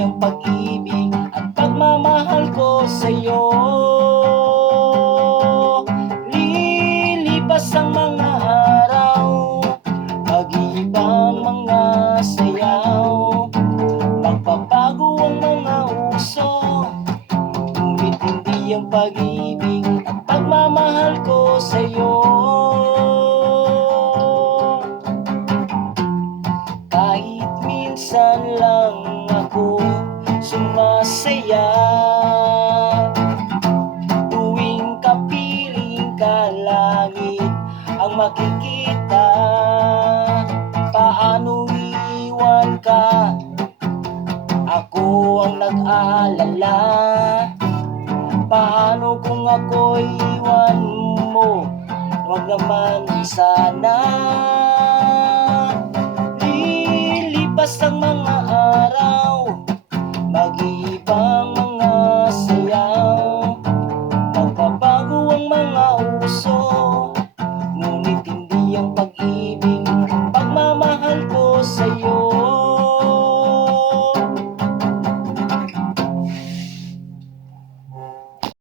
ang pag-ibig at pagmamahal ko sa'yo. Lilipas ang mga araw, mag-iibang mga sayaw, magbabago ang mga uso, ngunit hindi ang pag-ibig at pagmamahal ko sa'yo. Kahit minsan lang ako sumasaya, tuwing kapiling ka langit ang makikita. Paano iwan ka? Ako ang nag-aalala. Paano kung ako'y iwan mo? Huwag naman sana. Lilipas ang mga